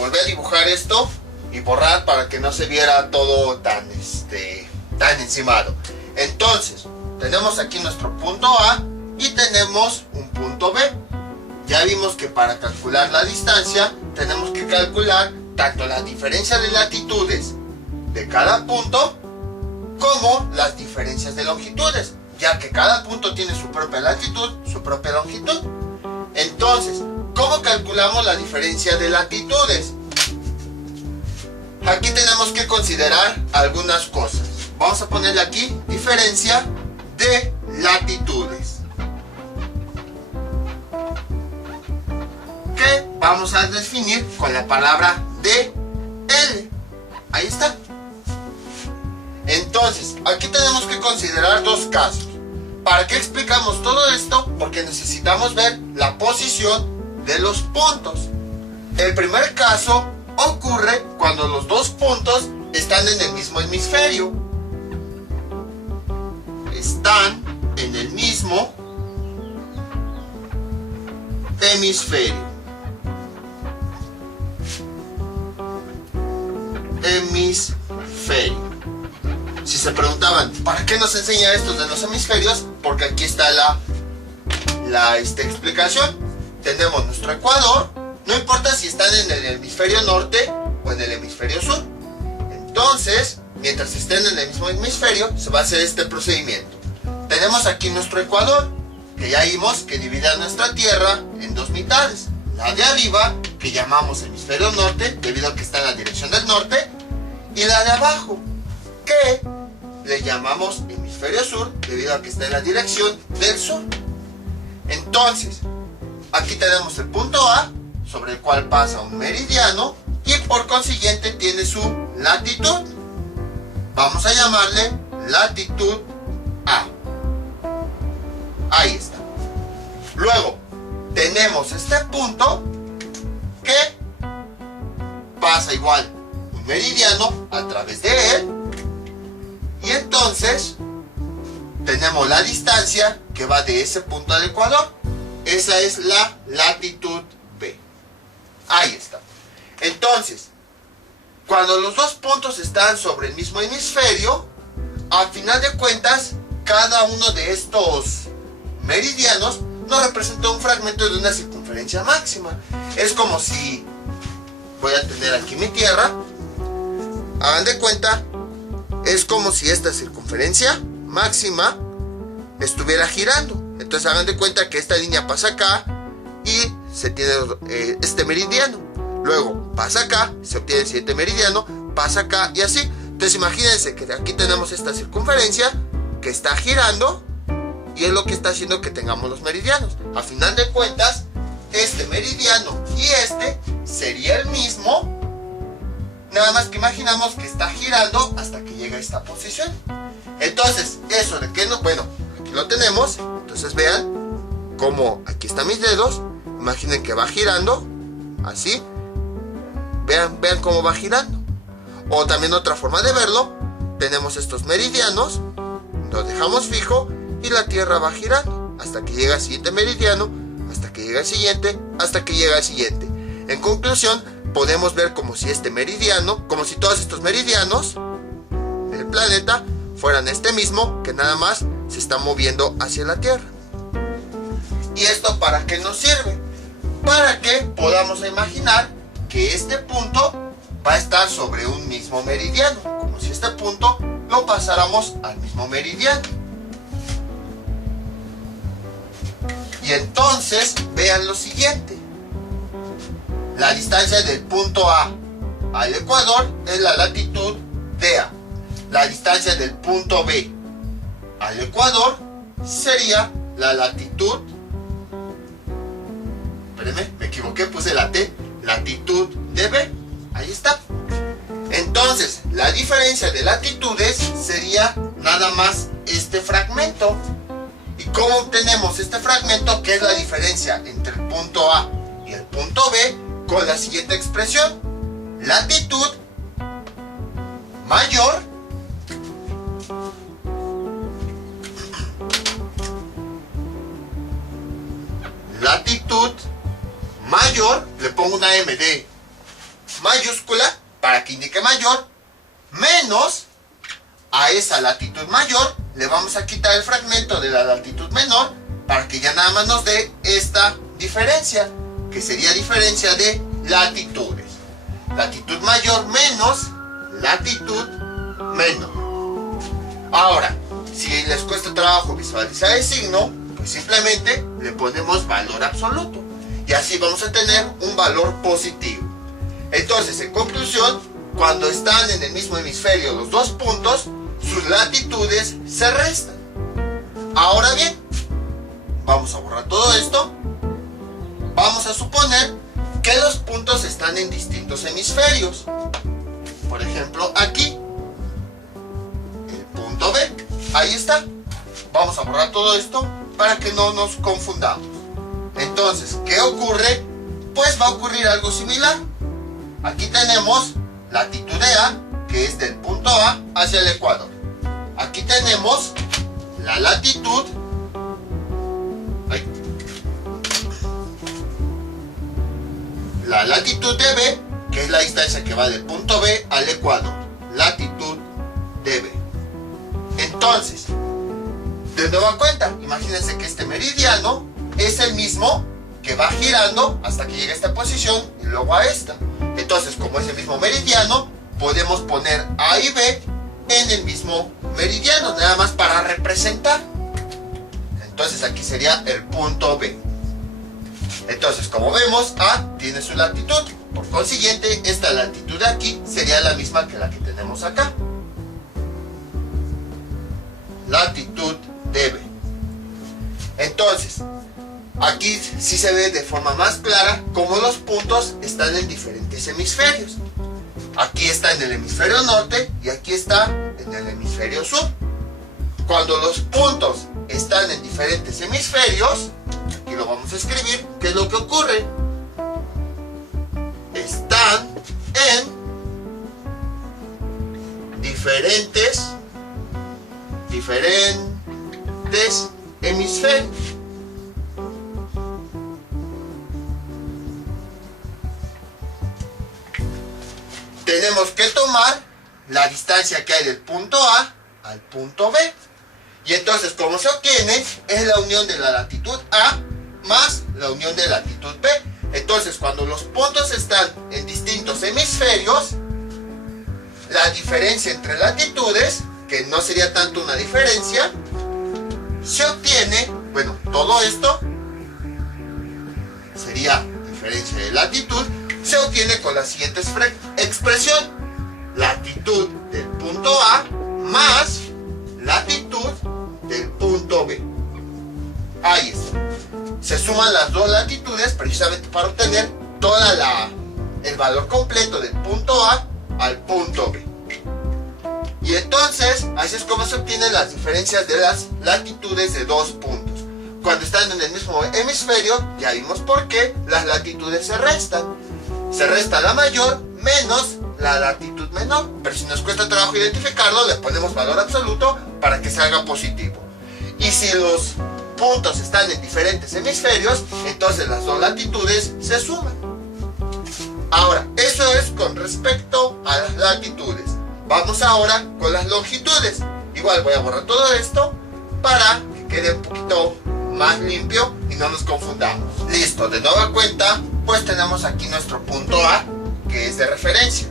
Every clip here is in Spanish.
volví a dibujar esto y borrar para que no se viera todo tan encimado. Entonces, tenemos aquí nuestro punto A y tenemos un punto B. Ya vimos que para calcular la distancia tenemos que calcular tanto la diferencia de latitudes de cada punto como las diferencias de longitudes, ya que cada punto tiene su propia latitud, su propia longitud. Entonces, ¿cómo calculamos la diferencia de latitudes? Aquí tenemos que considerar algunas cosas. Vamos a ponerle aquí diferencia de latitudes, que vamos a definir con la palabra DL. Ahí está. Entonces, aquí tenemos que considerar dos casos. ¿Para qué explicamos todo esto? Porque necesitamos ver la posición de los puntos. El primer caso ocurre cuando los dos puntos están en el mismo hemisferio. Están en el mismo hemisferio. Si se preguntaban, ¿para qué nos enseña esto de los hemisferios? Porque aquí está la explicación. Tenemos nuestro ecuador, no importa si están en el hemisferio norte o en el hemisferio sur. Entonces, mientras estén en el mismo hemisferio, se va a hacer este procedimiento. Tenemos aquí nuestro ecuador, que ya vimos que divide a nuestra Tierra en dos mitades. La de arriba, que llamamos hemisferio norte, debido a que está en la dirección del norte, y la de abajo, que le llamamos hemisferio sur, debido a que está en la dirección del sur. Entonces, aquí tenemos el punto A, sobre el cual pasa un meridiano, y por consiguiente tiene su latitud. Vamos a llamarle latitud A. Ahí está. Luego, tenemos este punto que pasa igual un meridiano a través de él, y entonces tenemos la distancia que va de ese punto al ecuador. Esa es la latitud B. Ahí está. Entonces, cuando los dos puntos están sobre el mismo hemisferio, al final de cuentas, cada uno de estos meridianos nos representa un fragmento de una circunferencia máxima. Es como si voy a tener aquí mi Tierra. Hagan de cuenta, es como si esta circunferencia máxima estuviera girando. Entonces hagan de cuenta que esta línea pasa acá y se tiene este meridiano. Luego pasa acá, se obtiene el siguiente meridiano, pasa acá y así. Entonces imagínense que aquí tenemos esta circunferencia que está girando y es lo que está haciendo que tengamos los meridianos. A final de cuentas, este meridiano y este sería el mismo, nada más que imaginamos que está girando hasta que llega a esta posición. Entonces, eso de que no, bueno, aquí lo tenemos. Entonces vean cómo aquí están mis dedos. Imaginen que va girando así. Vean cómo va girando. O también otra forma de verlo, tenemos estos meridianos, los dejamos fijo y la Tierra va girando hasta que llega al siguiente meridiano, hasta que llega al siguiente, hasta que llega al siguiente. En conclusión, podemos ver como si este meridiano, como si todos estos meridianos del planeta fueran este mismo, que nada más se está moviendo hacia la Tierra. ¿Y esto para qué nos sirve? Para que podamos imaginar que este punto va a estar sobre un mismo meridiano, como si este punto lo pasáramos al mismo meridiano. Y entonces vean lo siguiente. La distancia del punto A al ecuador es la latitud dA. La distancia del punto B al ecuador sería la latitud, espérenme, me equivoqué, puse la T, latitud dB. Ahí está. Entonces, la diferencia de latitudes sería nada más este fragmento. ¿Y cómo obtenemos este fragmento, que es la diferencia entre el punto A y el punto B? Con la siguiente expresión: latitud mayor le pongo una M de mayúscula para que indique mayor, menos a esa latitud mayor le vamos a quitar el fragmento de la latitud menor para que ya nada más nos dé esta diferencia, que sería diferencia de latitudes. Latitud mayor menos latitud menor. Ahora, si les cuesta trabajo visualizar el signo, pues simplemente le ponemos valor absoluto y así vamos a tener un valor positivo. Entonces, en conclusión, cuando están en el mismo hemisferio los dos puntos, sus latitudes se restan. Ahora bien, vamos a borrar todo esto. Vamos a suponer que los puntos están en distintos hemisferios. Por ejemplo, aquí, el punto B, ahí está. Vamos a borrar todo esto para que no nos confundamos. Entonces, ¿qué ocurre? Pues va a ocurrir algo similar. Aquí tenemos latitud de A, que es del punto A hacia el ecuador. Aquí tenemos la latitud de B, que es la distancia que va del punto B al ecuador. Latitud de B. Entonces, de nueva cuenta, imagínense que este meridiano es el mismo que va girando hasta que llegue a esta posición y luego a esta. Entonces, como es el mismo meridiano, podemos poner A y B en el mismo meridiano, nada más para representar. Entonces aquí sería el punto B. Entonces, como vemos, A tiene su latitud. Por consiguiente, esta latitud de aquí sería la misma que la que tenemos acá. Latitud de B. Entonces, aquí sí se ve de forma más clara cómo los puntos están en diferentes hemisferios. Aquí está en el hemisferio norte y aquí está en el hemisferio sur. Cuando los puntos están en diferentes hemisferios, aquí lo vamos a escribir, ¿qué es lo que ocurre? Están en diferentes hemisferios. Tenemos que tomar la distancia que hay del punto A al punto B. Y entonces, como se obtiene, es la unión de la latitud A más la unión de la latitud B. Entonces, cuando los puntos están en distintos hemisferios, la diferencia entre latitudes, que no sería tanto una diferencia, se obtiene, bueno, todo esto sería diferencia de latitud, se obtiene con la siguiente expresión: latitud del punto A más latitud del punto B. Ahí está. Se suman las dos latitudes precisamente para obtener el valor completo del punto A al punto B. Y entonces, así es como se obtienen las diferencias de las latitudes de dos puntos. Cuando están en el mismo hemisferio, ya vimos por qué, las latitudes se restan. Se resta la mayor menos la latitud menor. Pero si nos cuesta trabajo identificarlo, le ponemos valor absoluto para que salga positivo. Y si los puntos están en diferentes hemisferios, entonces las dos latitudes se suman. Ahora, eso es con respecto a las latitudes. Vamos ahora con las longitudes. Igual voy a borrar todo esto para que quede un poquito más limpio y no nos confundamos. Listo, de nueva cuenta, pues tenemos aquí nuestro punto A, que es de referencia.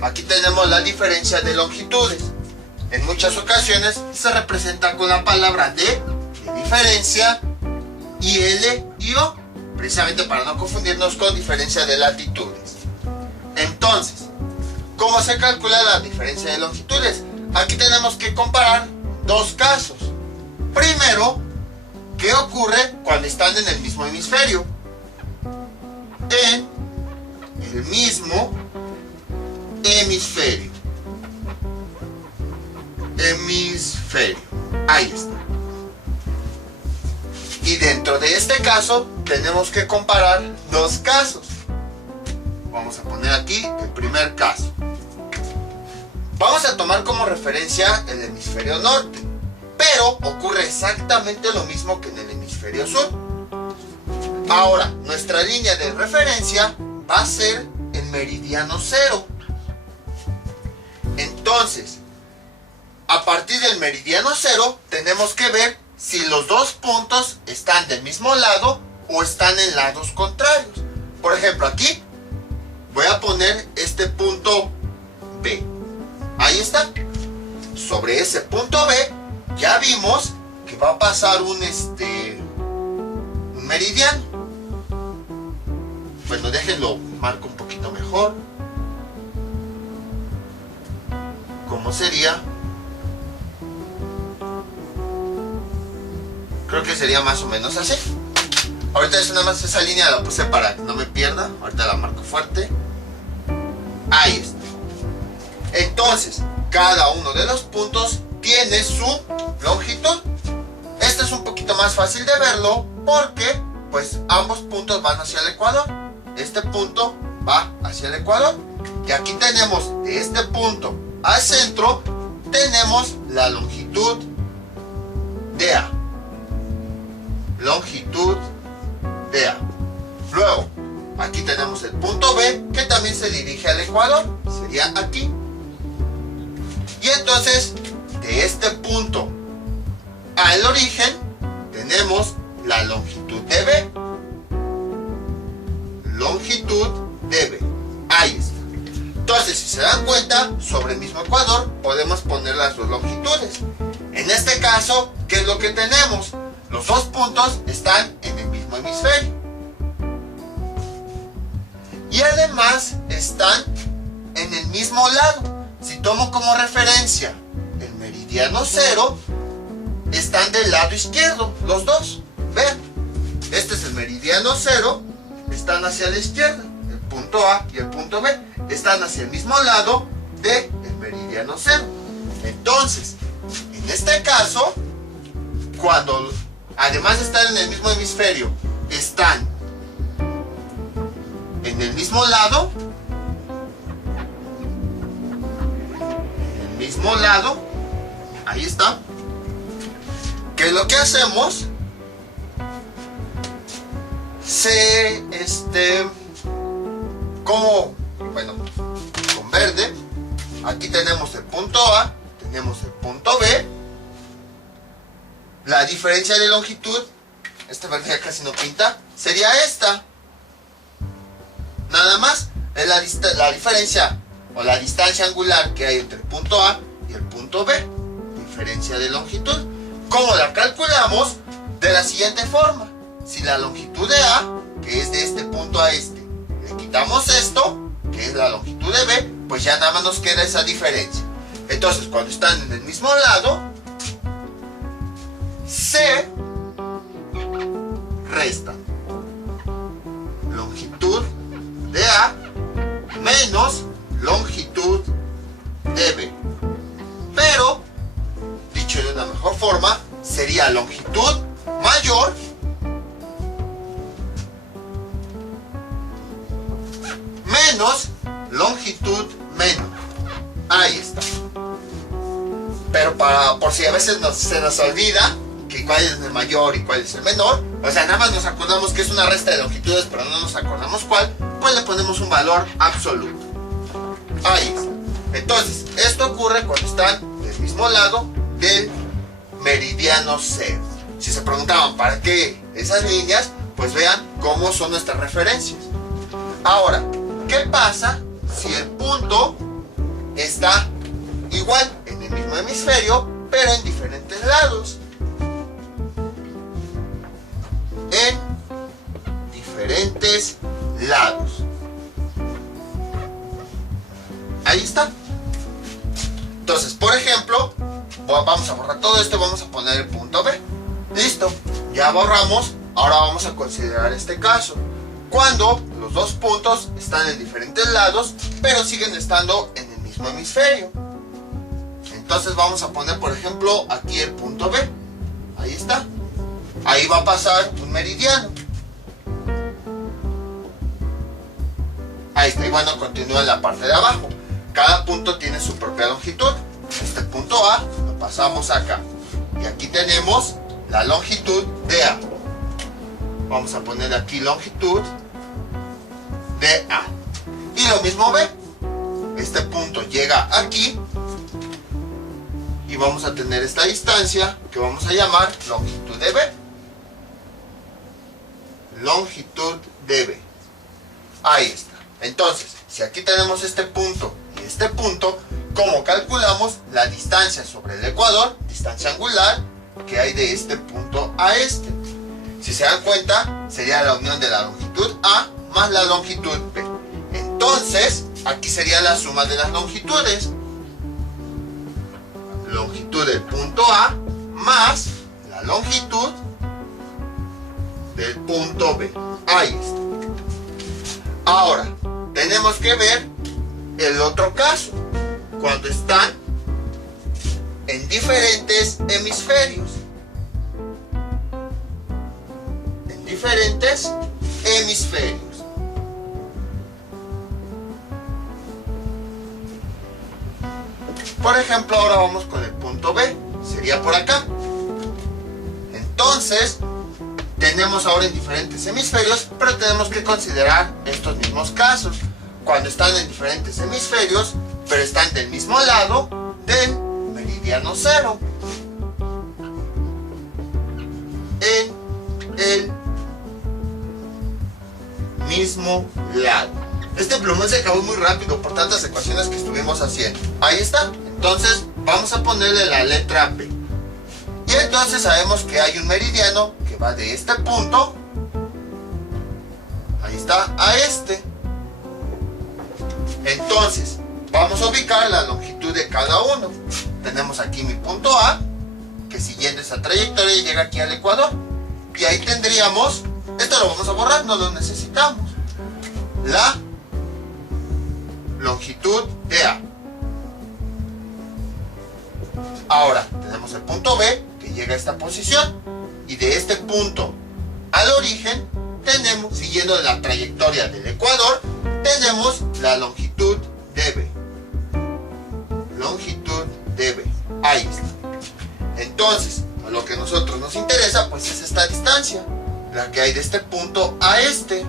Aquí tenemos la diferencia de longitudes. En muchas ocasiones se representa con la palabra de diferencia, y L y O, precisamente para no confundirnos con diferencia de latitudes. Entonces, ¿cómo se calcula la diferencia de longitudes? Aquí tenemos que comparar dos casos. Primero, ¿qué ocurre cuando están en el mismo hemisferio? En el mismo hemisferio. Ahí está. Y dentro de este caso tenemos que comparar dos casos. Vamos a poner aquí el primer caso. Vamos a tomar como referencia el hemisferio norte, pero ocurre exactamente lo mismo que en el hemisferio sur. Ahora, nuestra línea de referencia va a ser en meridiano 0. Entonces, a partir del meridiano 0, tenemos que ver si los dos puntos están del mismo lado o están en lados contrarios. Por ejemplo, aquí voy a poner este punto B. Ahí está. Sobre ese punto B, ya vimos que va a pasar un meridiano. Bueno, déjenlo marco un poquito mejor. ¿Cómo sería? Creo que sería más o menos así. Ahorita es nada más esa línea, la puse para que no me pierda. Ahorita la marco fuerte. Ahí está. Entonces, cada uno de los puntos tiene su longitud. Este es un poquito más fácil de verlo porque pues ambos puntos van hacia el ecuador. Este punto va hacia el ecuador. Y aquí tenemos de este punto al centro, tenemos la longitud de A. Longitud de A. Luego, aquí tenemos el punto B que también se dirige al ecuador. Sería aquí. Y entonces, de este punto al origen, tenemos la longitud de B. Longitud de B. Ahí está. Entonces, si se dan cuenta, sobre el mismo ecuador podemos poner las dos longitudes. En este caso, ¿qué es lo que tenemos? Los dos puntos están en el mismo hemisferio. Y además están en el mismo lado. Si tomo como referencia el meridiano 0, están del lado izquierdo, los dos. Vean, este es el meridiano 0, están hacia la izquierda. El punto A y el punto B están hacia el mismo lado del meridiano 0. Entonces, en este caso, cuando además de estar en el mismo hemisferio, están en el mismo lado, ahí está. ¿Qué es lo que hacemos? Con verde, aquí tenemos el punto A, tenemos el punto B. La diferencia de longitud, esta verde ya casi no pinta, sería esta. Nada más es la diferencia o la distancia angular que hay entre el punto A y el punto B. Diferencia de longitud. ¿Cómo la calculamos? De la siguiente forma. Si la longitud de A, que es de este punto a este, le quitamos esto, que es la longitud de B, pues ya nada más nos queda esa diferencia. Entonces, cuando están en el mismo lado, se restan. Longitud de A menos longitud de B. Pero, dicho de una mejor forma, sería longitud mayor menos longitud menor. Ahí está. Pero por si a veces se nos olvida que cuál es el mayor y cuál es el menor, o sea, nada más nos acordamos que es una resta de longitudes, pero no nos acordamos cuál, pues le ponemos un valor absoluto. Ahí está. Entonces, esto ocurre cuando están del mismo lado del meridiano 0. Si se preguntaban para qué esas líneas, pues vean cómo son nuestras referencias. Ahora, ¿qué pasa si el punto está igual en el mismo hemisferio, pero en diferentes lados? En diferentes lados. Ahí está. Entonces, por ejemplo, vamos a borrar todo esto y vamos a poner el punto B. Listo, ya borramos. Ahora vamos a considerar este caso. Cuando los dos puntos están en diferentes lados, pero siguen estando en el mismo hemisferio. Entonces vamos a poner, por ejemplo, aquí el punto B. Ahí está. Ahí va a pasar un meridiano. Ahí está. Y bueno, continúa en la parte de abajo. Cada punto tiene su propia longitud. Este punto A lo pasamos acá. Y aquí tenemos la longitud de A. Vamos a poner aquí longitud de A. Y lo mismo B. Este punto llega aquí. Y vamos a tener esta distancia que vamos a llamar longitud de B. Longitud de B. Ahí está. Entonces, si aquí tenemos este punto y este punto, ¿cómo calculamos la distancia sobre el ecuador? Distancia angular que hay de este punto a este. Si se dan cuenta, sería la unión de la longitud A más la longitud B. Entonces, aquí sería la suma de las longitudes. Longitud del punto A más la longitud del punto B. Ahí está. Ahora, tenemos que ver el otro caso, cuando están en diferentes hemisferios. En diferentes hemisferios. Por ejemplo, ahora vamos con el punto B. Sería por acá. Entonces, tenemos ahora en diferentes hemisferios, pero tenemos que considerar estos mismos casos. Cuando están en diferentes hemisferios, pero están del mismo lado del meridiano cero. En el mismo lado. Este plumón se acabó muy rápido por tantas ecuaciones que estuvimos haciendo. Ahí está. Entonces vamos a ponerle la letra B. Y entonces sabemos que hay un meridiano que va de este punto, ahí está, a este. Entonces vamos a ubicar la longitud de cada uno. Tenemos aquí mi punto A, que siguiendo esa trayectoria llega aquí al ecuador. Y ahí tendríamos, esto lo vamos a borrar, no lo necesitamos, la longitud de A. Ahora tenemos el punto B que llega a esta posición, y de este punto al origen tenemos, siguiendo la trayectoria del ecuador, tenemos la longitud de B. Longitud de B. Ahí está. Entonces, a lo que a nosotros nos interesa, pues es esta distancia, la que hay de este punto a este.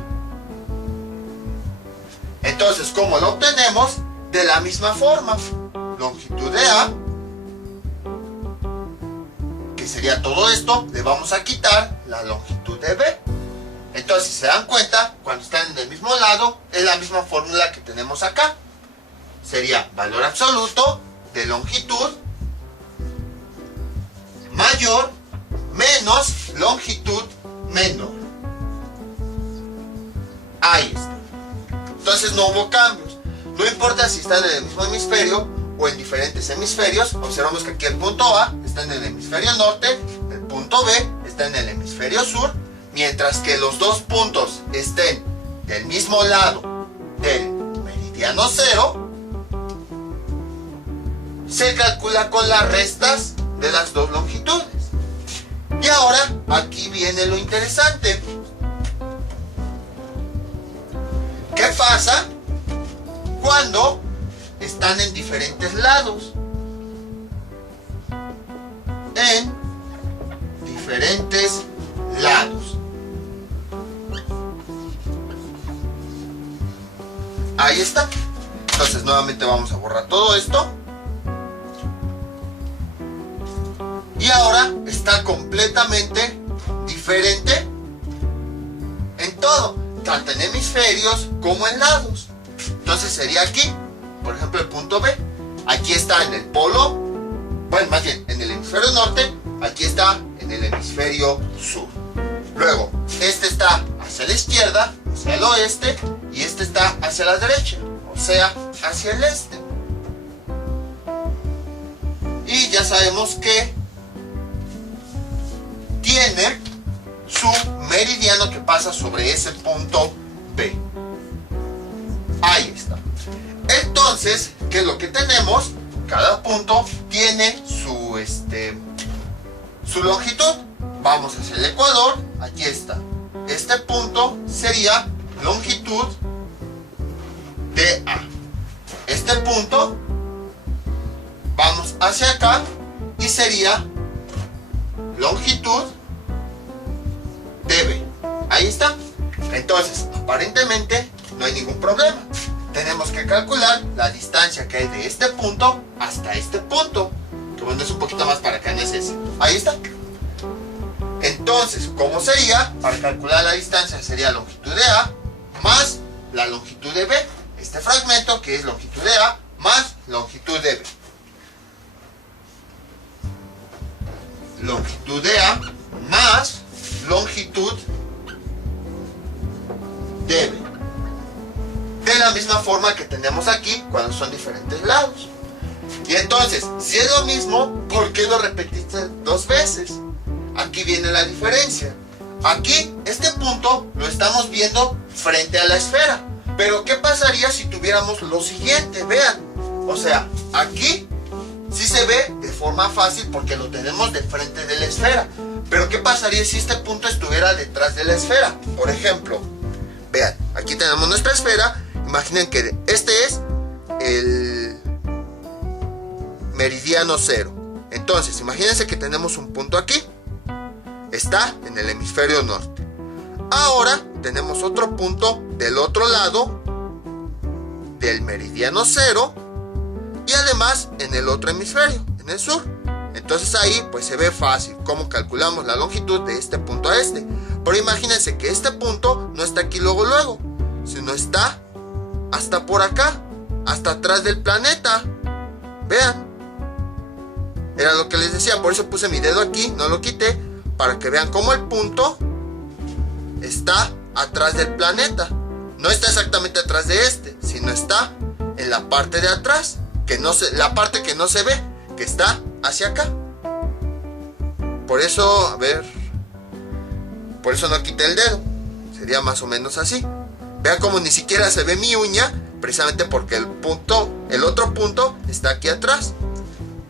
Entonces, ¿cómo lo obtenemos? De la misma forma. Longitud de A, que sería todo esto, le vamos a quitar la longitud de B. Entonces, si se dan cuenta, cuando están en el mismo lado, es la misma fórmula que tenemos acá. Sería valor absoluto de longitud mayor menos longitud menor. Ahí está. Entonces no hubo cambios. No importa si están en el mismo hemisferio o en diferentes hemisferios. Observamos que aquí el punto A está en el hemisferio norte, el punto B está en el hemisferio sur, mientras que los dos puntos estén del mismo lado del meridiano cero. Se calcula con las restas de las dos longitudes. Y ahora aquí viene lo interesante. ¿Qué pasa cuando están en diferentes lados? En diferentes lados. Ahí está. Entonces nuevamente vamos a borrar todo esto. Y ahora está completamente diferente en todo, tanto en hemisferios como en lados. Entonces sería aquí, por ejemplo, el punto B. Aquí está en el polo, bueno, más bien en el hemisferio norte, aquí está en el hemisferio sur. Luego, este está hacia la izquierda, hacia el oeste, y este está hacia la derecha, o sea, hacia el este. Y ya sabemos que tiene su meridiano que pasa sobre ese punto B. Ahí está. Entonces, ¿qué es lo que tenemos? Cada punto tiene su longitud. Vamos hacia el ecuador. Aquí está. Este punto sería longitud de A. Este punto, vamos hacia acá y sería longitud de B. Ahí está. Entonces, aparentemente no hay ningún problema. tenemos que calcular la distancia que hay de este punto hasta este punto. Que bueno, es un poquito más para que necesite. Ahí está. Entonces, ¿cómo sería? Para calcular la distancia sería longitud de A más la longitud de B. Este fragmento que es longitud de A más longitud de B. Longitud de A más longitud de B. De la misma forma que tenemos aquí cuando son diferentes lados. Y entonces, si es lo mismo, ¿por qué lo repetiste dos veces? Aquí viene la diferencia. Aquí, este punto lo estamos viendo frente a la esfera. Pero ¿qué pasaría si tuviéramos lo siguiente? Vean. O sea, aquí sí se ve de forma fácil porque lo tenemos de frente de la esfera. Pero ¿qué pasaría si este punto estuviera detrás de la esfera? Por ejemplo, vean, aquí tenemos nuestra esfera. Imaginen que este es el meridiano 0. Entonces, imagínense que tenemos un punto aquí. Está en el hemisferio norte. Ahora tenemos otro punto del otro lado del meridiano 0 y además en el otro hemisferio, en el sur. Entonces ahí pues se ve fácil cómo calculamos la longitud de este punto a este. Pero imagínense que este punto no está aquí luego, sino está hasta por acá, hasta atrás del planeta. Vean. Era lo que les decía, por eso puse mi dedo aquí, no lo quité, para que vean cómo el punto está atrás del planeta. No está exactamente atrás de este, sino está en la parte de atrás, la parte que no se ve, que está hacia acá. Por eso, a ver, por eso no quité el dedo. Sería más o menos así. Vean cómo ni siquiera se ve mi uña, precisamente porque el otro punto está aquí atrás.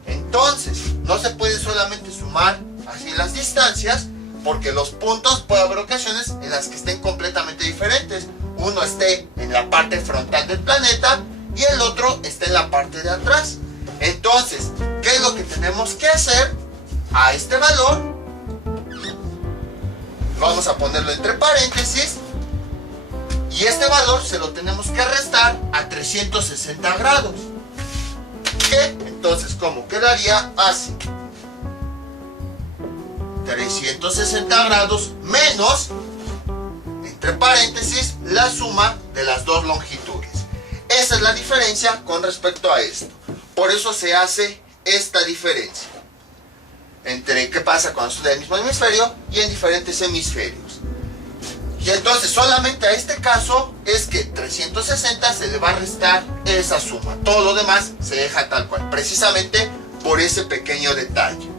Entonces, no se puede solamente sumar así las distancias, porque los puntos puede haber ocasiones en las que estén completamente diferentes. Uno esté en la parte frontal del planeta y el otro esté en la parte de atrás. Entonces, ¿qué es lo que tenemos que hacer? A este valor vamos a ponerlo entre paréntesis y este valor se lo tenemos que restar a 360 grados. ¿Qué? Entonces, ¿cómo quedaría? Así. 360 grados menos, entre paréntesis, la suma de las dos longitudes. Esa es la diferencia con respecto a esto. Por eso se hace esta diferencia entre qué pasa cuando estudia el mismo hemisferio y en diferentes hemisferios. Y entonces solamente a este caso es que 360 se le va a restar esa suma. Todo lo demás se deja tal cual, precisamente por ese pequeño detalle.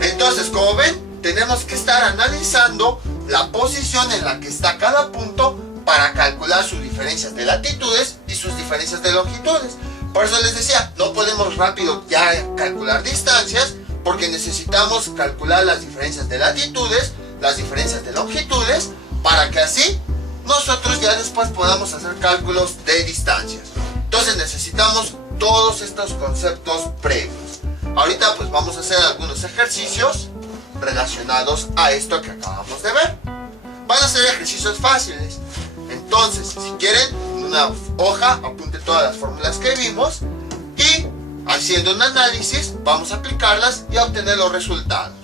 Entonces, como ven, tenemos que estar analizando la posición en la que está cada punto para calcular sus diferencias de latitudes y sus diferencias de longitudes. Por eso les decía, no podemos rápido ya calcular distancias, porque necesitamos calcular las diferencias de latitudes, las diferencias de longitudes, para que así nosotros ya después podamos hacer cálculos de distancias. Entonces necesitamos todos estos conceptos previos. Ahorita pues vamos a hacer algunos ejercicios relacionados a esto que acabamos de ver. Van a ser ejercicios fáciles. Entonces, si quieren, en una hoja apunte todas las fórmulas que vimos y haciendo un análisis vamos a aplicarlas y a obtener los resultados.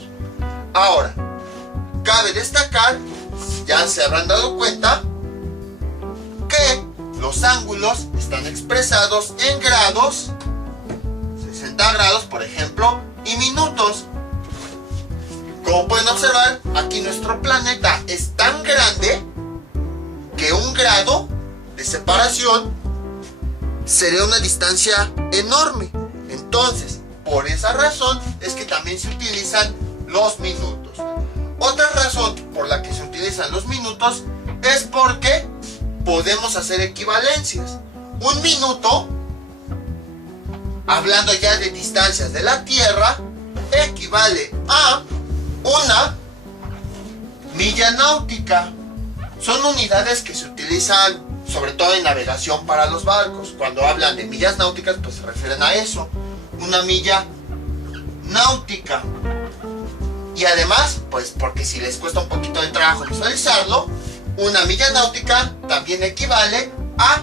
Ahora, cabe destacar, ya se habrán dado cuenta, que los ángulos están expresados en grados, 60 grados por ejemplo, y minutos. Como pueden observar, aquí nuestro planeta es tan grande que un grado de separación sería una distancia enorme. Entonces, por esa razón es que también se utilizan los minutos. Otra razón por la que se utilizan los minutos es porque podemos hacer equivalencias. Un minuto, hablando ya de distancias de la Tierra, equivale a una milla náutica. Son unidades que se utilizan sobre todo en navegación para los barcos. Cuando hablan de millas náuticas, pues se refieren a eso. Una milla náutica. Y además, pues porque si les cuesta un poquito de trabajo visualizarlo, una milla náutica también equivale a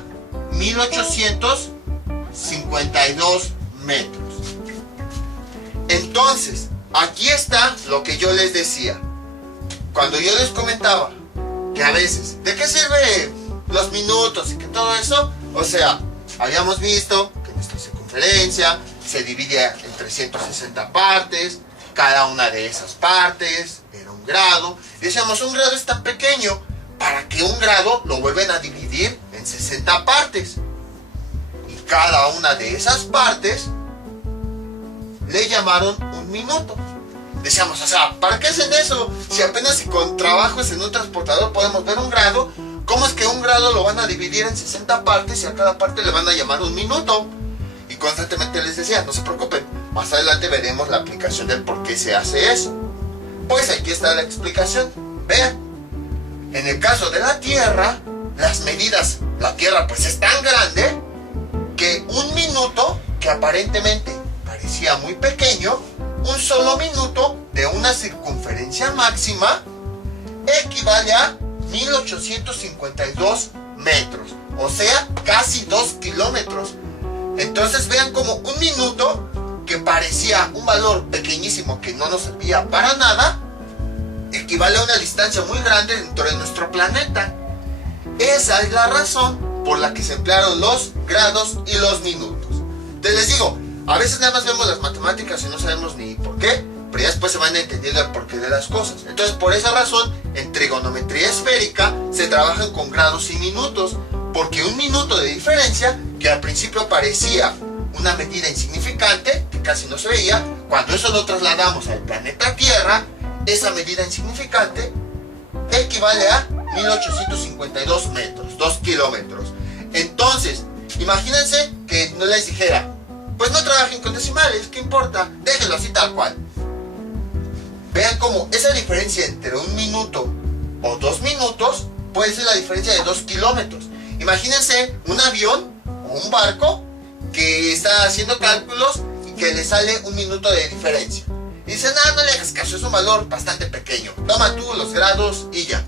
1852 metros. Entonces, aquí está lo que yo les decía. Cuando yo les comentaba que a veces, ¿de qué sirve los minutos y que todo eso? O sea, habíamos visto que nuestra circunferencia se divide en 360 partes, cada una de esas partes era un grado. Y decíamos, un grado es tan pequeño, para que un grado lo vuelven a dividir en 60 partes. Y cada una de esas partes le llamaron un minuto. Decíamos, o sea, ¿para qué hacen eso? Si apenas con trabajos en un transportador podemos ver un grado, ¿cómo es que un grado lo van a dividir en 60 partes y a cada parte le van a llamar un minuto? Y constantemente les decía, no se preocupen, más adelante veremos la aplicación del por qué se hace eso. Pues aquí está la explicación. Vean, en el caso de la Tierra, las medidas, la Tierra pues es tan grande que un minuto, que aparentemente parecía muy pequeño, un solo minuto de una circunferencia máxima equivale a 1852 metros, o sea, casi 2 kilómetros. Entonces vean como un minuto, que parecía un valor pequeñísimo que no nos servía para nada, equivale a una distancia muy grande dentro de nuestro planeta. Esa es la razón por la que se emplearon los grados y los minutos. Entonces les digo, a veces nada más vemos las matemáticas y no sabemos ni por qué, pero ya después se van entendiendo el porqué de las cosas. Entonces, por esa razón, en trigonometría esférica se trabajan con grados y minutos, porque un minuto de diferencia, que al principio parecía una medida insignificante, que casi no se veía, cuando eso lo trasladamos al planeta Tierra, esa medida insignificante equivale a 1852 metros, 2 kilómetros. Entonces, imagínense que no les dijera, pues no trabajen con decimales, ¿qué importa? Déjenlo así tal cual. Vean cómo esa diferencia entre un minuto o 2 minutos puede ser la diferencia de 2 kilómetros. Imagínense un avión o un barco que está haciendo cálculos y que le sale un minuto de diferencia. Y dicen, no le hagas caso, es un valor bastante pequeño. Toma tú los grados y ya.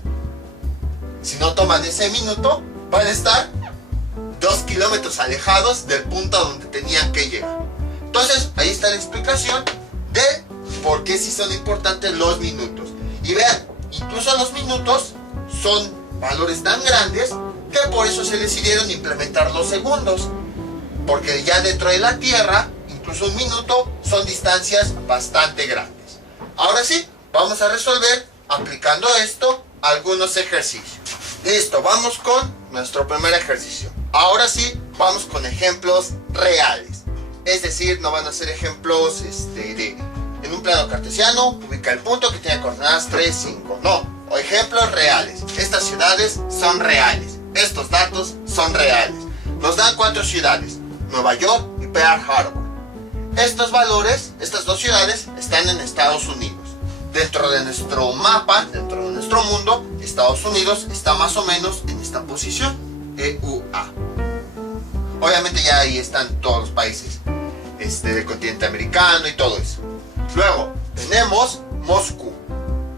Si no toman ese minuto, van a estar 2 kilómetros alejados del punto a donde tenían que llegar. Entonces, ahí está la explicación de por qué sí son importantes los minutos. Y vean, incluso los minutos son valores tan grandes que por eso se decidieron implementar los segundos. Porque ya dentro de la Tierra, incluso un minuto son distancias bastante grandes. Ahora sí, vamos a resolver aplicando esto algunos ejercicios. Listo, vamos con nuestro primer ejercicio. Ahora sí, vamos con ejemplos reales. Es decir, no van a ser ejemplos en un plano cartesiano, ubica el punto que tiene coordenadas 3, 5. No, o ejemplos reales. Estas ciudades son reales. Estos datos son reales. Nos dan 4 ciudades, Nueva York y Pearl Harbor. Estos valores, estas 2 ciudades, están en Estados Unidos. Dentro de nuestro mapa, dentro de nuestro mundo, Estados Unidos está más o menos en esta posición, EUA. Obviamente ya ahí están todos los países del continente americano y todo eso. Luego tenemos Moscú.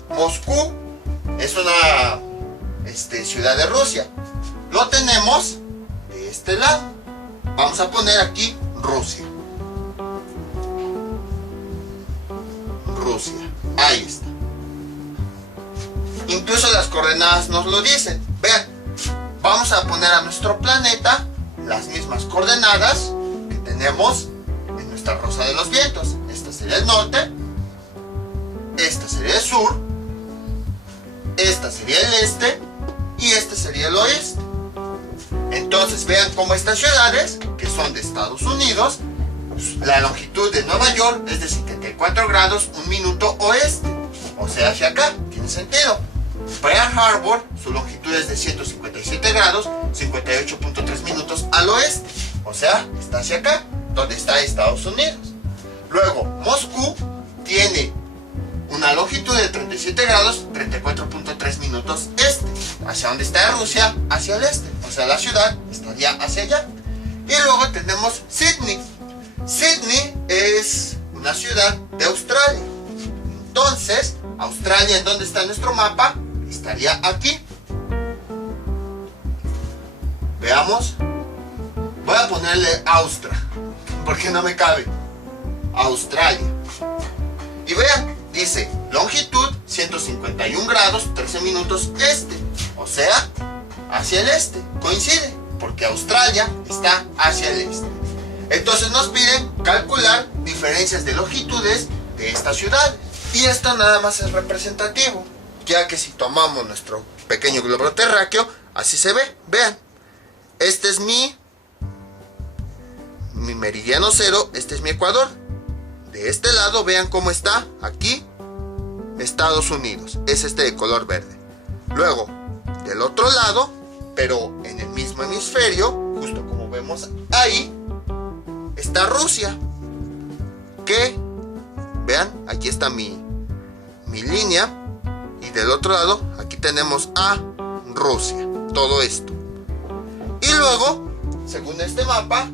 Moscú es una ciudad de Rusia. Lo tenemos de este lado. Vamos a poner aquí Rusia. Rusia. Ahí está. Incluso las coordenadas nos lo dicen. Vean, vamos a poner a nuestro planeta las mismas coordenadas que tenemos en nuestra rosa de los vientos. Esta sería el norte, esta sería el sur, esta sería el este y este sería el oeste. Entonces vean cómo estas ciudades, que son de Estados Unidos, la longitud de Nueva York es de 74 grados, 1 minuto oeste. O sea, hacia acá, tiene sentido. Pearl Harbor, su longitud es de 157 grados, 58.3 minutos al oeste. O sea, está hacia acá, donde está Estados Unidos. Luego, Moscú tiene una longitud de 37 grados, 34.3 minutos este. Hacia donde está Rusia, hacia el este. O sea, la ciudad estaría hacia allá. Y luego tenemos Sydney. Sydney es una ciudad de Australia. Entonces, Australia, ¿en dónde está nuestro mapa? Estaría aquí. Veamos. Voy a ponerle Austria, porque no me cabe. Australia. Y vean, dice longitud 151 grados 13 minutos este, o sea, hacia el este. Coincide, porque Australia está hacia el este. Entonces nos piden calcular diferencias de longitudes de estas ciudades. Y esto nada más es representativo, ya que si tomamos nuestro pequeño globo terráqueo, así se ve. Vean, este es mi meridiano cero, este es mi ecuador. De este lado vean cómo está aquí Estados Unidos, es este de color verde. Luego, del otro lado, pero en el mismo hemisferio, justo como vemos ahí, está Rusia. Que, vean, aquí está mi línea. Y del otro lado, aquí tenemos a Rusia. Todo esto. Y luego, según este mapa,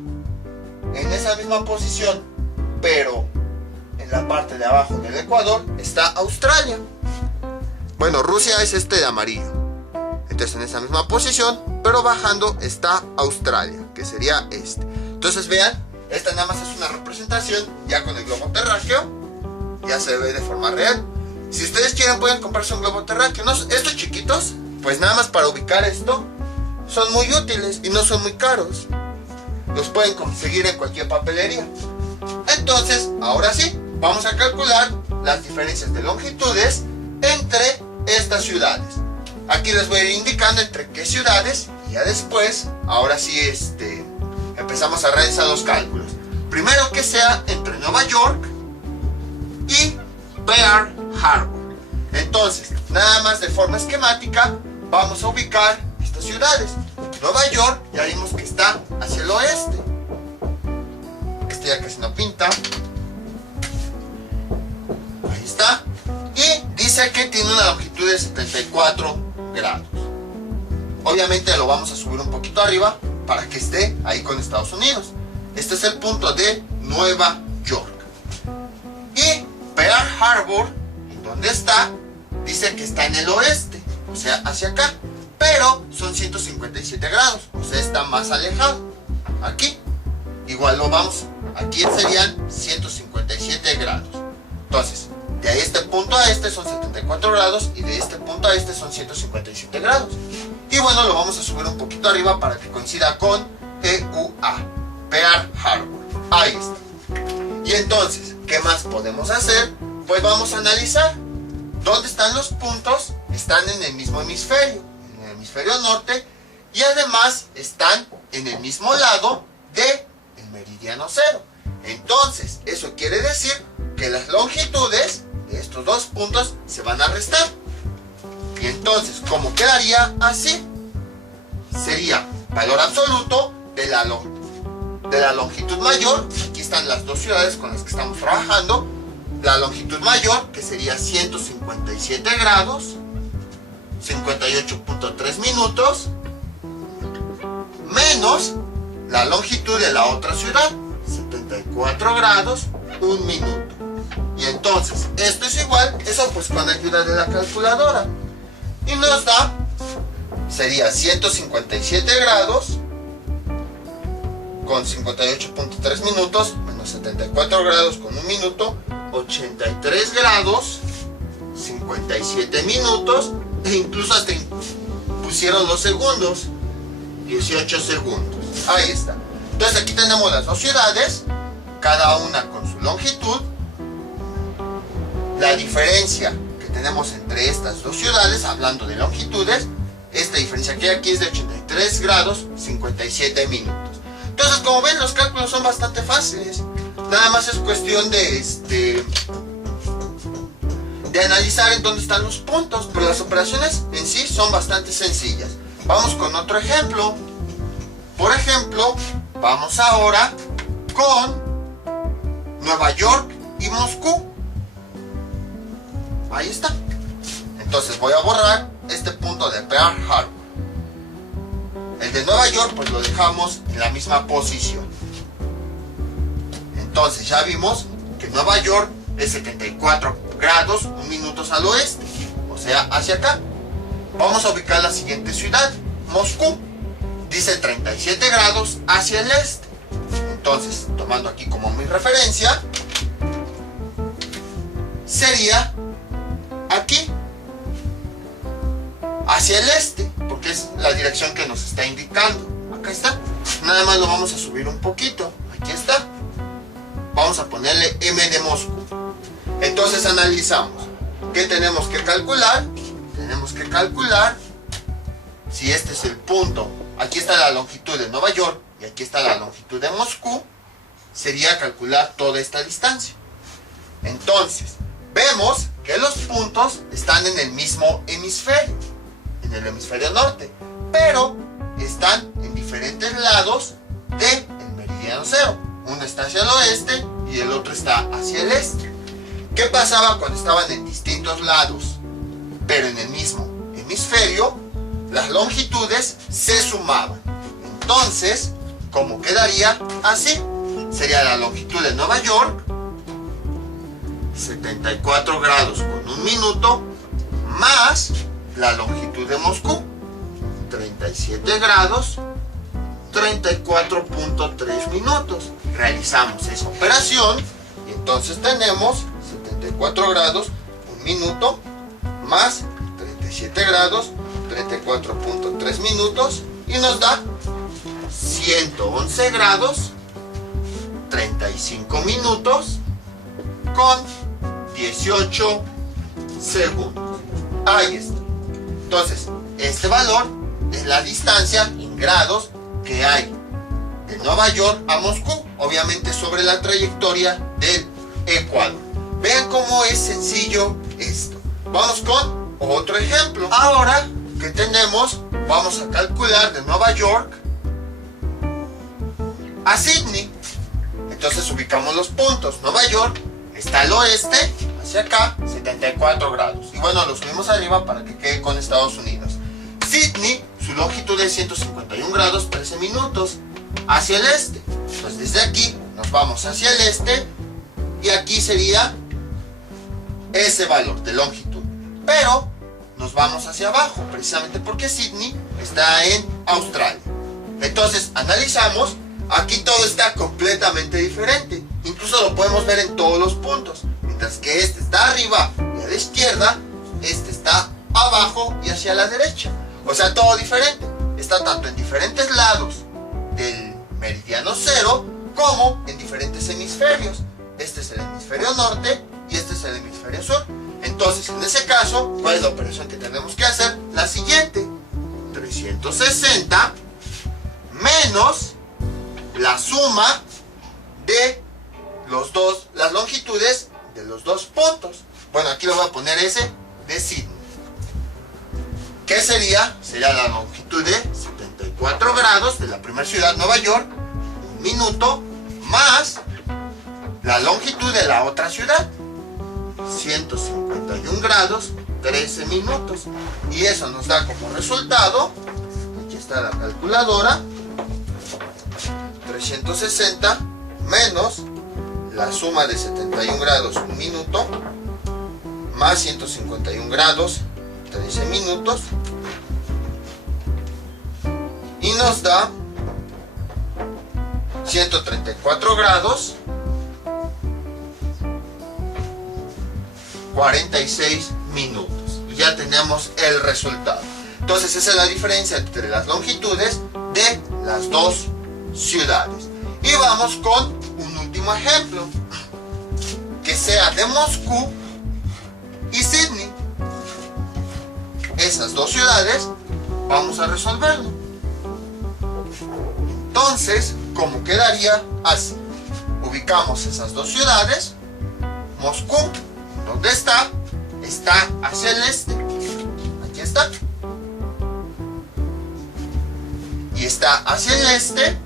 en esa misma posición, pero en la parte de abajo del Ecuador, está Australia. Bueno, Rusia es este de amarillo. Entonces en esa misma posición, pero bajando, está Australia, que sería este. Entonces vean, esta nada más es una representación, ya con el globo terráqueo, ya se ve de forma real. Si ustedes quieren pueden comprarse un globo terráqueo. Estos chiquitos, pues nada más para ubicar esto, son muy útiles y no son muy caros. Los pueden conseguir en cualquier papelería. Entonces, ahora sí, vamos a calcular las diferencias de longitudes entre estas ciudades. Aquí les voy a ir indicando entre qué ciudades y ya después, ahora sí, empezamos a realizar los cálculos. Primero que sea entre Nueva York y Pearl Harbor. Entonces, nada más de forma esquemática, vamos a ubicar estas ciudades. Nueva York, ya vimos que está hacia el oeste. Este ya casi no pinta. Ahí está. Y dice que tiene una longitud de 74 grados. Obviamente lo vamos a subir un poquito arriba para que esté ahí con Estados Unidos. Este es el punto de Nueva York. Y Pearl Harbor, ¿en dónde está? Dice que está en el oeste, o sea, hacia acá. Pero son 157 grados, o sea, está más alejado. Aquí, igual lo vamos, aquí serían 157 grados. Entonces, de este punto a este son 74 grados y de este punto a este son 157 grados. Y bueno, lo vamos a subir un poquito arriba para que coincida con PUA, Pearl Harbor. Ahí está. Y entonces, ¿qué más podemos hacer? Pues vamos a analizar dónde están los puntos. Están en el mismo hemisferio, en el hemisferio norte, y además están en el mismo lado del meridiano cero. Entonces, eso quiere decir que las longitudes de estos dos puntos se van a restar. Y entonces, ¿cómo quedaría así? Sería valor absoluto de la longitud mayor. Aquí están las dos ciudades con las que estamos trabajando. La longitud mayor, que sería 157 grados, 58.3 minutos, menos la longitud de la otra ciudad, 74 grados, 1 minuto. Y entonces, esto es igual, eso pues con ayuda de la calculadora. Y nos da, sería 157 grados con 58.3 minutos, menos 74 grados con 1 minuto, 83 grados, 57 minutos, e incluso hasta pusieron los segundos, 18 segundos. Ahí está. Entonces aquí tenemos las dos ciudades, cada una con su longitud. La diferencia que tenemos entre estas dos ciudades, hablando de longitudes, esta diferencia que hay aquí es de 83 grados, 57 minutos. Entonces, como ven, los cálculos son bastante fáciles. Nada más es cuestión de analizar en dónde están los puntos, pero las operaciones en sí son bastante sencillas. Vamos con otro ejemplo. Por ejemplo, vamos ahora con Nueva York y Moscú. Ahí está. Entonces voy a borrar este punto de Pearl Harbor. El de Nueva York pues lo dejamos en la misma posición. Entonces ya vimos que Nueva York es 74 grados 1 minutos al oeste, o sea hacia acá. Vamos a ubicar la siguiente ciudad, Moscú. dice 37 grados hacia el este. Entonces, tomando aquí como mi referencia, sería aquí, hacia el este, porque es la dirección que nos está indicando. Acá está. Nada más lo vamos a subir un poquito. Aquí está. Vamos a ponerle M de Moscú. Entonces analizamos. ¿Qué tenemos que calcular? Tenemos que calcular si este es el punto. Aquí está la longitud de Nueva York y aquí está la longitud de Moscú. Sería calcular toda esta distancia. Entonces, vemos que los puntos están en el mismo hemisferio, en el hemisferio norte, pero están en diferentes lados del meridiano cero. Uno está hacia el oeste y el otro está hacia el este. ¿Qué pasaba cuando estaban en distintos lados, pero en el mismo hemisferio? Las longitudes se sumaban. Entonces, ¿cómo quedaría? Así. Sería la longitud de Nueva York, 74 grados con 1 minuto, más la longitud de Moscú, 37 grados, 34.3 minutos. Realizamos esa operación y entonces tenemos 74 grados, 1 minuto, más 37 grados, 34.3 minutos y nos da 111 grados, 35 minutos con 18 segundos. Ahí está. Entonces, este valor es la distancia en grados que hay de Nueva York a Moscú, obviamente sobre la trayectoria del Ecuador. Vean cómo es sencillo esto. Vamos con otro ejemplo. Ahora que tenemos, vamos a calcular de Nueva York a Sydney. Entonces ubicamos los puntos. Nueva York está al oeste, hacia acá, 74 grados. Y bueno, lo subimos arriba para que quede con Estados Unidos. Sydney, su longitud es 151 grados 13 minutos hacia el este. Pues desde aquí nos vamos hacia el este y aquí sería ese valor de longitud. Pero nos vamos hacia abajo, precisamente porque Sydney está en Australia. Entonces analizamos. Aquí todo está completamente diferente. Incluso lo podemos ver en todos los puntos. Mientras que este está arriba y a la izquierda, este está abajo y hacia la derecha. O sea, todo diferente. Está tanto en diferentes lados del meridiano cero como en diferentes hemisferios. Este es el hemisferio norte y este es el hemisferio sur. Entonces, en ese caso, ¿cuál es la operación que tenemos que hacer? La siguiente. 360 menos la suma de las longitudes de los dos puntos. Bueno, aquí lo voy a poner ese de Sydney. ¿Qué sería? Sería la longitud de 74 grados de la primera ciudad, Nueva York, 1 minuto, más la longitud de la otra ciudad, 151 grados, 13 minutos. Y eso nos da como resultado, aquí está la calculadora, 360 menos la suma de 71 grados 1 minuto más 151 grados 13 minutos y nos da 134 grados 46 minutos. Y ya tenemos el resultado. Entonces esa es la diferencia entre las longitudes de las dos ciudades. Y vamos con un último ejemplo que sea de Moscú y Sydney. Esas dos ciudades vamos a resolverlo. Entonces, ¿cómo quedaría? Así. Ubicamos esas dos ciudades. Moscú, ¿dónde está? Está hacia el este. Aquí está. Y está hacia el este.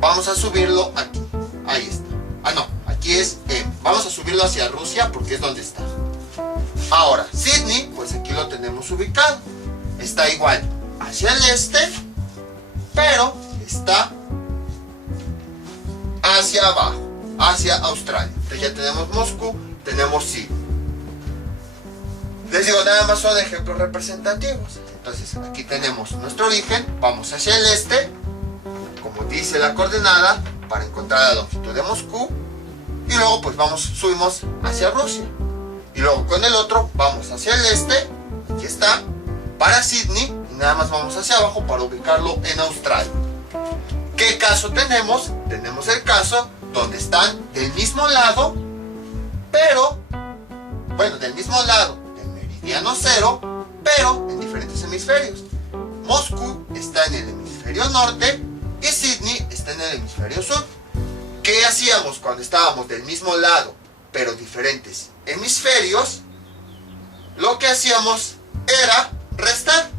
Vamos a subirlo aquí. Ahí está. Ah, no. Aquí es vamos a subirlo hacia Rusia porque es donde está. Ahora, Sydney, pues aquí lo tenemos ubicado. Está igual hacia el este, pero está hacia abajo, hacia Australia. Entonces ya tenemos Moscú, tenemos Sydney. Les digo, nada más son ejemplos representativos. Entonces aquí tenemos nuestro origen, vamos hacia el este, como dice la coordenada, para encontrar la longitud de Moscú, y luego pues subimos hacia Rusia, y luego con el otro vamos hacia el este, aquí está, para Sydney, y nada más vamos hacia abajo para ubicarlo en Australia. ¿Qué caso tenemos? Tenemos el caso donde están del mismo lado, pero, bueno, del mismo lado del meridiano cero, pero en diferentes hemisferios. Moscú está en el hemisferio norte y Sydney está en el hemisferio sur. ¿Qué hacíamos cuando estábamos del mismo lado, pero diferentes hemisferios? Lo que hacíamos era restar.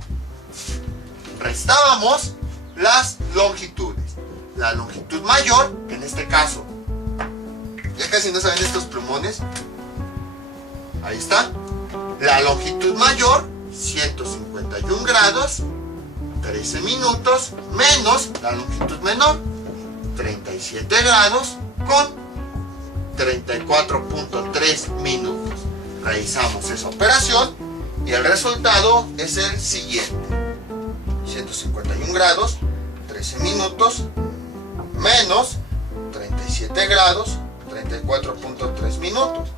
Restábamos las longitudes. La longitud mayor, que en este caso, ya casi no saben estos plumones, ahí está, la longitud mayor, 151 grados, 13 minutos, menos la longitud menor, 37 grados, con 34.3 minutos. Realizamos esa operación y el resultado es el siguiente: 151 grados, 13 minutos, menos 37 grados, 34.3 minutos.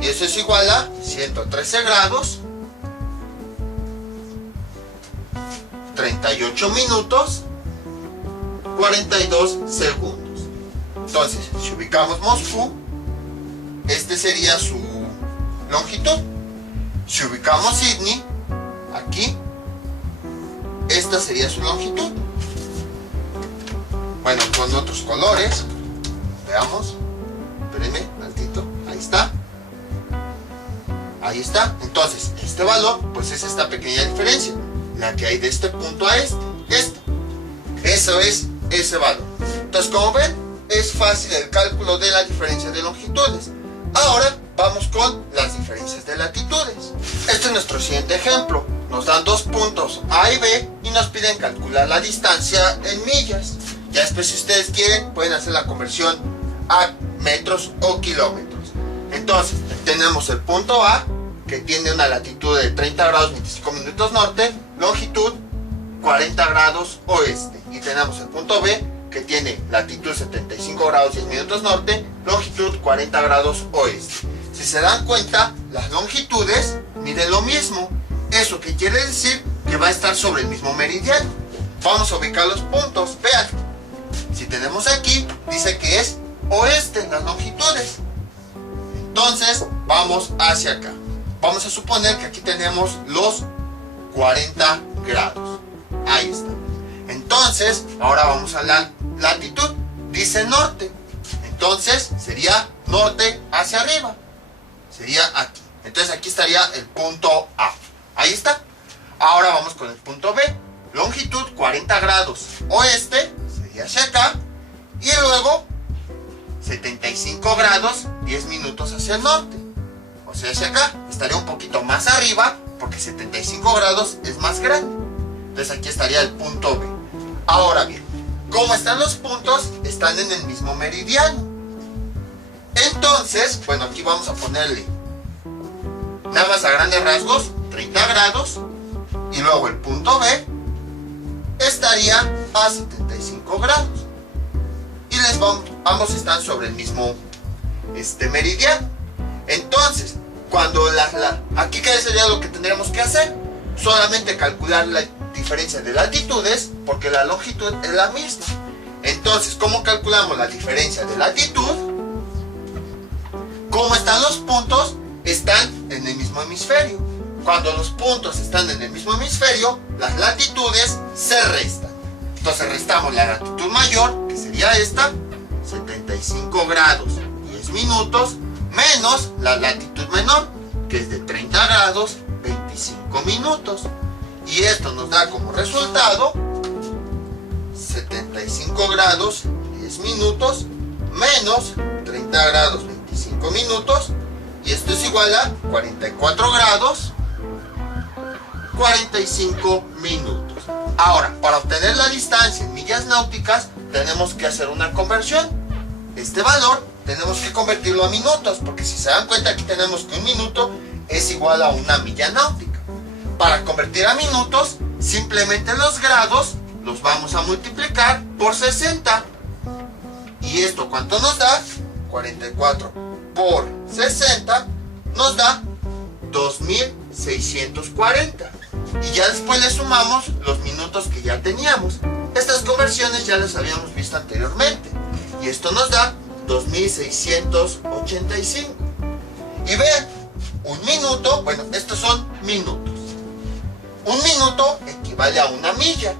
Y eso es igual a 113 grados, 38 minutos, 42 segundos. Entonces, si ubicamos Moscú, este sería su longitud. Si ubicamos Sydney, aquí, esta sería su longitud. Bueno, con otros colores, veamos, espérenme tantito, ahí está. Ahí está. Entonces, este valor, pues es esta pequeña diferencia, la que hay de este punto a este. Eso es ese valor. Entonces, como ven, es fácil el cálculo de la diferencia de longitudes. Ahora vamos con las diferencias de latitudes. Este es nuestro siguiente ejemplo. Nos dan dos puntos A y B y nos piden calcular la distancia en millas. Ya después, si ustedes quieren, pueden hacer la conversión a metros o kilómetros. Entonces, tenemos el punto A, que tiene una latitud de 30 grados 25 minutos norte, longitud 40 grados oeste. Y tenemos el punto B, que tiene latitud 75 grados 10 minutos norte, longitud 40 grados oeste. Si se dan cuenta, las longitudes miden lo mismo. ¿Eso qué quiere decir? Que va a estar sobre el mismo meridiano. Vamos a ubicar los puntos. Vean, si tenemos aquí, dice que es oeste las longitudes. Entonces, vamos hacia acá. Vamos a suponer que aquí tenemos los 40 grados. Ahí está. Entonces, ahora vamos a la latitud. Dice norte. Entonces, sería norte hacia arriba. Sería aquí. Entonces, aquí estaría el punto A. Ahí está. Ahora vamos con el punto B. Longitud 40 grados oeste. Sería hacia acá. Y luego 75 grados 10 minutos hacia el norte. O sea, hacia acá. Estaría un poquito más arriba porque 75 grados es más grande. Entonces aquí estaría el punto B. Ahora bien, ¿cómo están los puntos? Están en el mismo meridiano. Entonces, bueno, aquí vamos a ponerle nada más a grandes rasgos 30 grados. Y luego el punto B estaría a 75 grados. Y ambos están sobre el mismo meridiano. Entonces, cuando aquí qué sería lo que tendríamos que hacer, solamente calcular la diferencia de latitudes, porque la longitud es la misma. Entonces, ¿cómo calculamos la diferencia de latitud? ¿Cómo están los puntos? Están en el mismo hemisferio. Cuando los puntos están en el mismo hemisferio, las latitudes se restan. Entonces restamos la latitud mayor, que sería esta, 75 grados 10 minutos, menos la latitud menor, que es de 30 grados 25 minutos. Y esto nos da como resultado 75 grados 10 minutos menos 30 grados 25 minutos. Y esto es igual a 44 grados 45 minutos. Ahora, para obtener la distancia en millas náuticas, tenemos que hacer una conversión. Este valor tenemos que convertirlo a minutos, porque si se dan cuenta, aquí tenemos que un minuto es igual a una milla náutica. Para convertir a minutos, simplemente los grados los vamos a multiplicar por 60. ¿Y esto cuánto nos da? 44 por 60 nos da 2640. Y ya después le sumamos los minutos que ya teníamos. Estas conversiones ya las habíamos visto anteriormente. Y esto nos da 2685. Y vean, un minuto, bueno, estos son minutos. Un minuto equivale a una milla.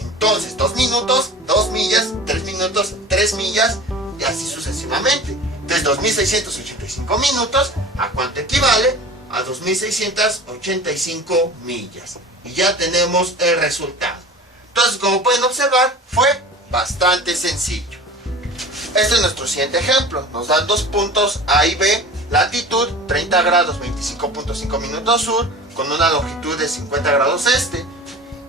Entonces, 2 minutos, 2 millas, 3 minutos, 3 millas, y así sucesivamente. Entonces, 2685 minutos, ¿a cuánto equivale? A 2685 millas. Y ya tenemos el resultado. Entonces, como pueden observar, fue bastante sencillo. Este es nuestro siguiente ejemplo. Nos dan dos puntos A y B, latitud 30 grados 25.5 minutos sur, con una longitud de 50 grados este.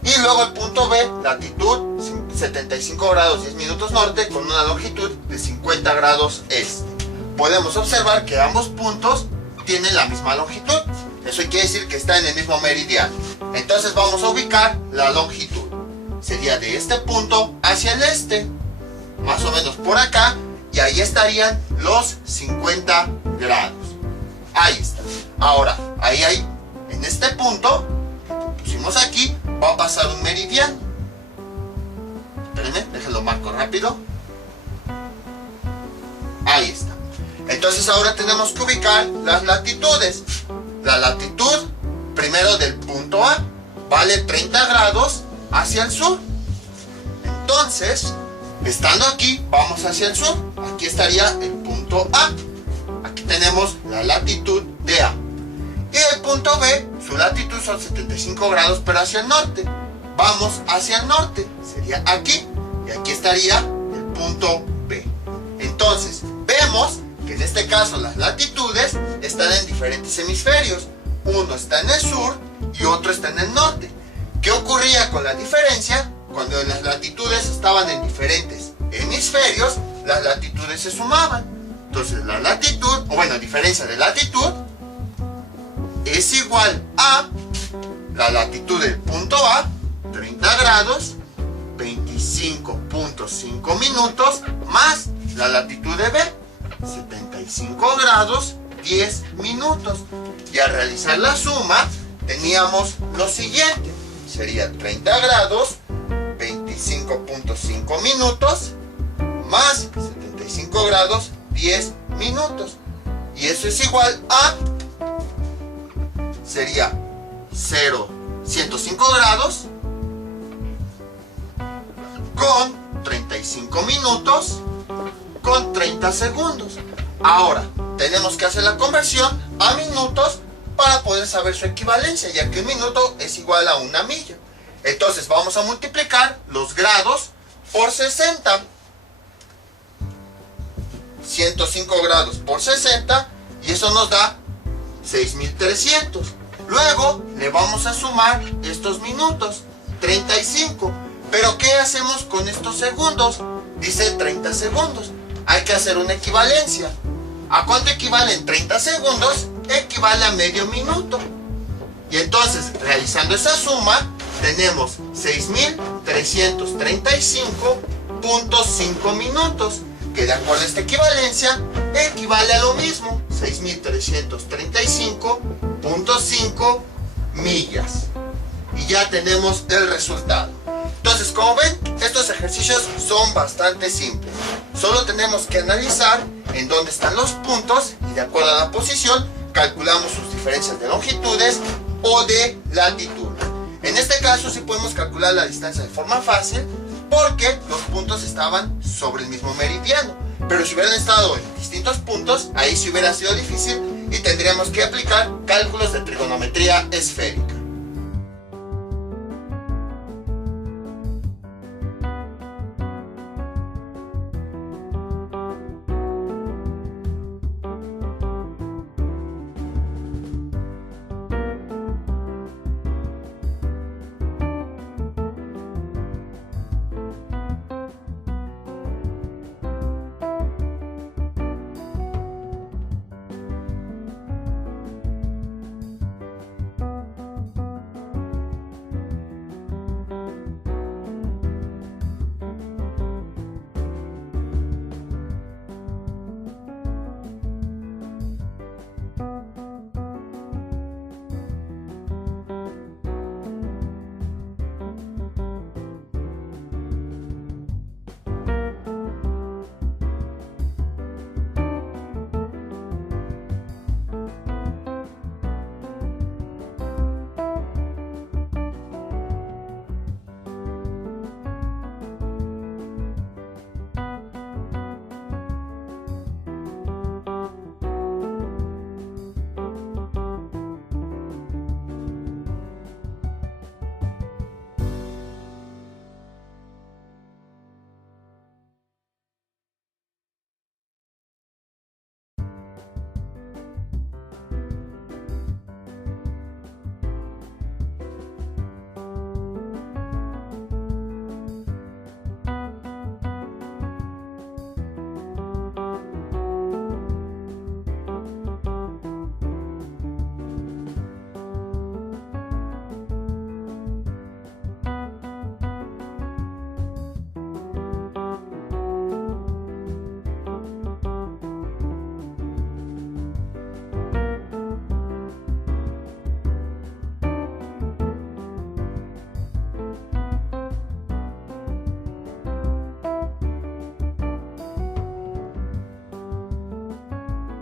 Y luego el punto B, latitud 75 grados 10 minutos norte, con una longitud de 50 grados este. Podemos observar que ambos puntos tienen la misma longitud. Eso quiere decir que están en el mismo meridiano. Entonces vamos a ubicar la longitud. Sería de este punto hacia el este, más o menos por acá, y ahí estarían los 50 grados. Ahí está. Ahora, ahí hay, en este punto, pusimos aquí, va a pasar un meridiano. Espérenme, déjenlo marco rápido. Ahí está. Entonces ahora tenemos que ubicar las latitudes. La latitud, primero del punto A, vale 30 grados hacia el sur. Entonces, estando aquí, vamos hacia el sur. Aquí estaría el punto A. Aquí tenemos la latitud de A. Y el punto B, su latitud son 75 grados, pero hacia el norte. Vamos hacia el norte, sería aquí. Y aquí estaría el punto B. Entonces, vemos que en este caso las latitudes están en diferentes hemisferios. Uno está en el sur y otro está en el norte. ¿Qué ocurría con la diferencia? Cuando las latitudes estaban en diferentes hemisferios, las latitudes se sumaban. Entonces la latitud, o bueno, diferencia de latitud, es igual a la latitud del punto A, 30 grados, 25.5 minutos, más la latitud de B, 75 grados, 10 minutos. Y al realizar la suma, teníamos lo siguiente. Sería 30 grados, 25.5 minutos, más 75 grados, 10 minutos. Y eso es igual a, sería 105 grados, con 35 minutos, con 30 segundos. Ahora, tenemos que hacer la conversión a minutos para poder saber su equivalencia, ya que un minuto es igual a una milla. Entonces vamos a multiplicar los grados por 60. 105 grados por 60, y eso nos da 6300. Luego le vamos a sumar estos minutos, 35. Pero ¿qué hacemos con estos segundos? Dice 30 segundos. Hay que hacer una equivalencia. ¿A cuánto equivalen 30 segundos? Equivale a medio minuto. Y entonces, realizando esa suma, tenemos 6335.5 minutos, que de acuerdo a esta equivalencia, equivale a lo mismo, 6335.5 millas. Y ya tenemos el resultado. Entonces, como ven, estos ejercicios son bastante simples. Solo tenemos que analizar en dónde están los puntos y de acuerdo a la posición, calculamos sus diferencias de longitudes o de latitud. En este caso sí podemos calcular la distancia de forma fácil porque los puntos estaban sobre el mismo meridiano. Pero si hubieran estado en distintos puntos, ahí sí hubiera sido difícil y tendríamos que aplicar cálculos de trigonometría esférica.